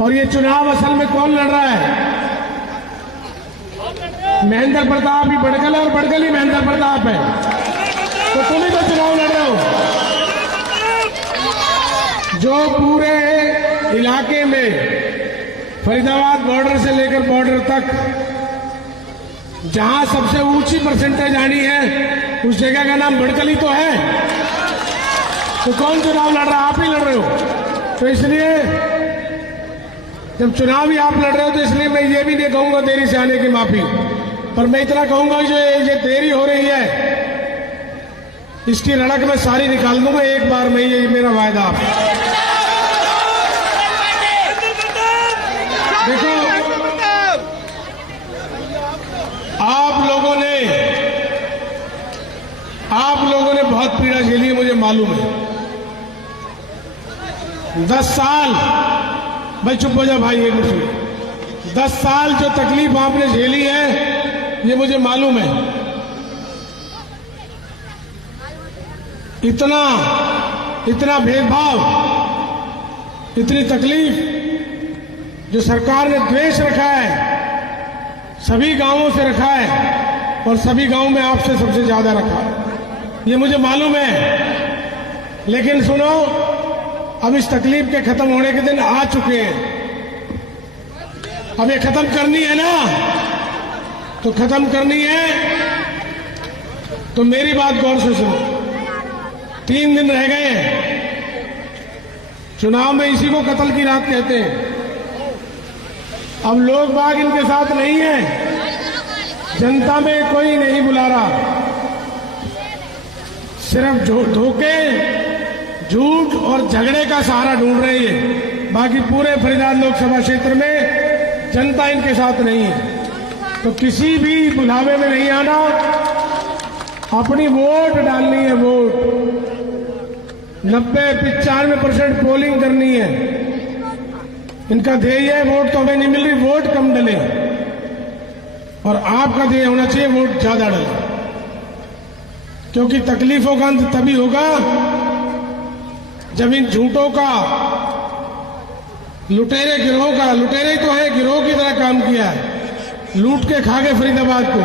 और ये चुनाव असल में कौन लड़ रहा है? महेंद्र प्रताप ही बड़गल है और बड़गल ही महेंद्र प्रताप है। तो तुम ही तो चुनाव लड़ रहे हो। जो पूरे इलाके में फरीदाबाद बॉर्डर से लेकर बॉर्डर तक जहां सबसे ऊंची परसेंटेज आनी है उस जगह का नाम बड़गल ही तो है। तो कौन चुनाव लड़ रहा है? आप ही लड़ रहे हो। तो इसलिए जब चुनाव ही आप लड़ रहे हो तो इसलिए मैं ये भी नहीं कहूंगा देरी से आने की माफी, पर मैं इतना कहूंगा जो ये देरी हो रही है इसकी रड़क मैं सारी निकाल दूंगा एक बार में। ये मेरा वायदा आप देखो। आप लोगों ने बहुत पीड़ा झेली है, मुझे मालूम है। 10 साल, भाई चुप हो जा भाई, ये कुछ नहीं। 10 साल जो तकलीफ आपने झेली है ये मुझे मालूम है। इतना भेदभाव, इतनी तकलीफ जो सरकार ने द्वेष रखा है सभी गांवों से रखा है और सभी गांवों में आपसे सबसे ज्यादा रखा है, ये मुझे मालूम है। लेकिन सुनो, अब इस तकलीफ के खत्म होने के दिन आ चुके हैं। अब ये खत्म करनी है ना, तो खत्म करनी है तो मेरी बात गौर से सुनो। 3 दिन रह गए हैं चुनाव में, इसी को कत्ल की रात कहते हैं। अब लोग बाग इनके साथ नहीं है, जनता में कोई नहीं बुला रहा, सिर्फ धोखे, झूठ और झगड़े का सहारा ढूंढ रहे हैं। बाकी पूरे फरीदाबाद लोकसभा क्षेत्र में जनता इनके साथ नहीं है। तो किसी भी बुलावे में नहीं आना, अपनी वोट डालनी है। वोट 90-95% पोलिंग करनी है। इनका ध्येय है वोट तो हमें नहीं मिल रही, वोट कम डले, और आपका ध्येय होना चाहिए वोट ज्यादा डले। क्योंकि तकलीफों का अंत तभी होगा जब इन झूठों का, लुटेरे गिरोह का, लुटेरे तो है, गिरोह की तरह काम किया है, लूट के खा गए फरीदाबाद को।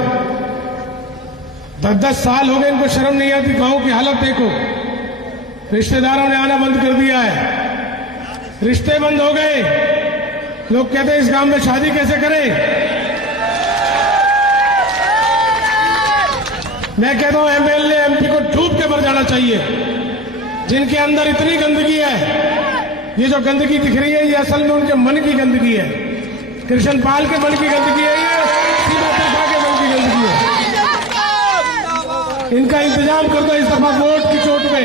10-10 साल हो गए, इनको शर्म नहीं आती। गांव की हालत देखो, रिश्तेदारों ने आना बंद कर दिया है, रिश्ते बंद हो गए। लोग कहते हैं इस गांव में शादी कैसे करें। मैं कहता हूं एमएलए एमपी को डूब के मर जाना चाहिए, जिनके अंदर इतनी गंदगी है। ये जो गंदगी दिख रही है ये असल में उनके मन की गंदगी है, कृष्ण पाल के मन की गंदगी है, ये सीमा प्रभा के मन की गंदगी है। इनका इंतजाम कर दो इस दफा वोट की चोट पे।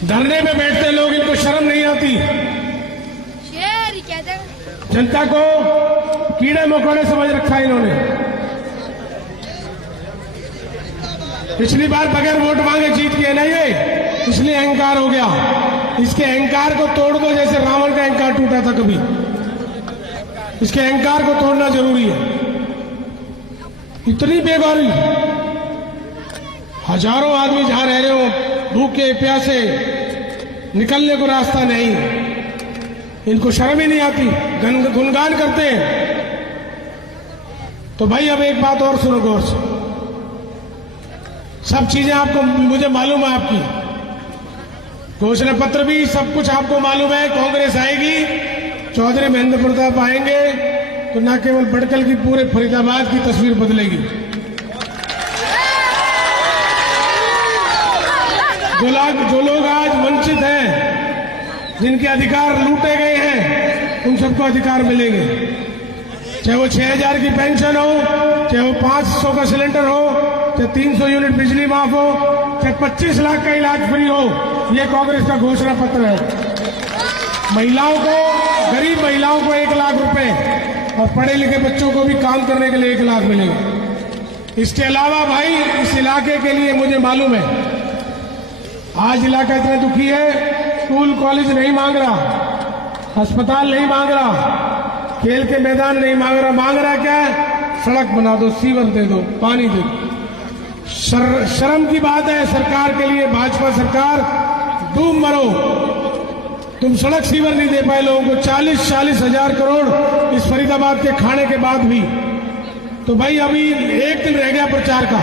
धरने में बैठते लोग, इनको शर्म नहीं आती। जनता को कीड़े मकोड़े समझ रखा है इन्होंने। पिछली बार बगैर वोट मांगे जीत गए ना ये, इसलिए अहंकार हो गया। इसके अहंकार को तोड़ दो, जैसे रावण का अहंकार टूटा था कभी। इसके अहंकार को तोड़ना जरूरी है। इतनी बेगौरी, हजारों आदमी जहां रह रहे हो भूखे प्यासे, निकलने को रास्ता नहीं, इनको शर्म ही नहीं आती, गुणगान करते हैं। तो भाई अब एक बात और सुनो गौर से। सब चीजें आपको, मुझे मालूम है, आपकी घोषणा पत्र भी सब कुछ आपको मालूम है। कांग्रेस आएगी, चौधरी महेंद्र प्रताप आएंगे तो न केवल बड़गल की, पूरे फरीदाबाद की तस्वीर बदलेगी। जो लोग आज वंचित हैं, जिनके अधिकार लूटे गए हैं, उन सबको अधिकार मिलेंगे। चाहे वो 6000 की पेंशन हो, चाहे वो 500 का सिलेंडर हो, चाहे 300 यूनिट बिजली माफ हो, चाहे 25 लाख का इलाज फ्री हो। ये कांग्रेस का घोषणा पत्र है। महिलाओं को, गरीब महिलाओं को 1 लाख रुपए, और पढ़े लिखे बच्चों को भी काम करने के लिए 1 लाख मिलेगा। इसके अलावा भाई इस इलाके के लिए मुझे मालूम है आज इलाका इतना दुखी है, स्कूल कॉलेज नहीं मांग रहा, अस्पताल नहीं मांग रहा, खेल के मैदान नहीं मांग रहा। मांग रहा क्या है? सड़क बना दो, सीवर दे दो, पानी दे दो। शर्म की बात है सरकार के लिए, भाजपा सरकार डूब मरो। तुम सड़क सीवर नहीं दे पाए लोगों को, 40-40 हजार करोड़ इस फरीदाबाद के खाने के बाद भी। तो भाई अभी एक दिन रह गया प्रचार का।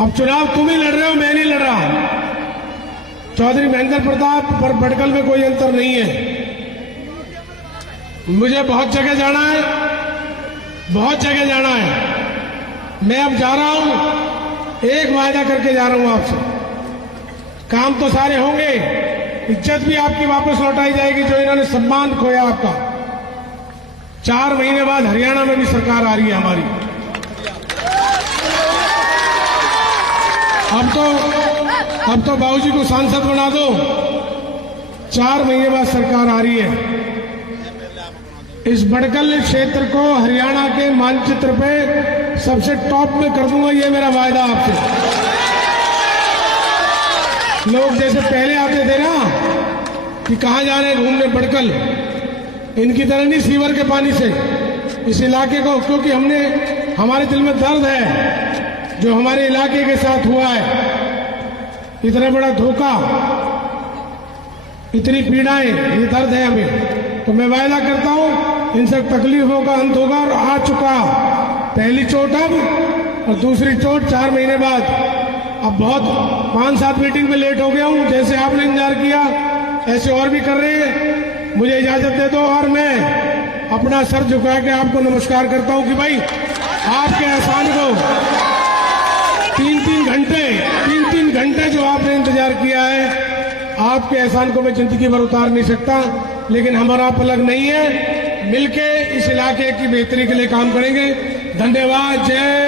अब चुनाव तुम ही लड़ रहे हो, मैं नहीं लड़ रहा। चौधरी महेंद्र प्रताप और भटकल में कोई अंतर नहीं है। मुझे बहुत जगह जाना है, बहुत जगह जाना है। मैं अब जा रहा हूं, एक वायदा करके जा रहा हूं आपसे, काम तो सारे होंगे, इज्जत भी आपकी वापस लौटाई जाएगी जो इन्होंने सम्मान खोया आपका। 4 महीने बाद हरियाणा में भी सरकार आ रही है हमारी। अब तो बाबूजी को सांसद बना दो। 4 महीने बाद सरकार आ रही है। इस भटकल क्षेत्र को हरियाणा के मानचित्र पे सबसे टॉप में कर दूंगा, ये मेरा वायदा आपसे। लोग जैसे पहले आते थे ना कि कहां जा रहे हैं घूमने भटकल, इनकी तरह नहीं सीवर के पानी से इस इलाके को, क्योंकि हमारे दिल में दर्द है जो हमारे इलाके के साथ हुआ है। इतना बड़ा धोखा, इतनी पीड़ाएं, ये दर्द है हमें। तो मैं वायदा करता हूं इन सब तकलीफों का अंत होगा और आ चुका। पहली चोट अब और दूसरी चोट 4 महीने बाद। अब बहुत 5-7 मीटिंग में लेट हो गया हूं, जैसे आपने इंतजार किया ऐसे और भी कर रहे हैं। मुझे इजाजत दे दो और मैं अपना सर झुका के आपको नमस्कार करता हूं कि भाई आपके एहसान को 3-3 घंटे जो आपने इंतजार किया है, आपके एहसान को मैं जिंदगी भर उतार नहीं सकता। लेकिन हमारा पलक नहीं है, मिलके इस इलाके की बेहतरी के लिए काम करेंगे। धन्यवाद। जय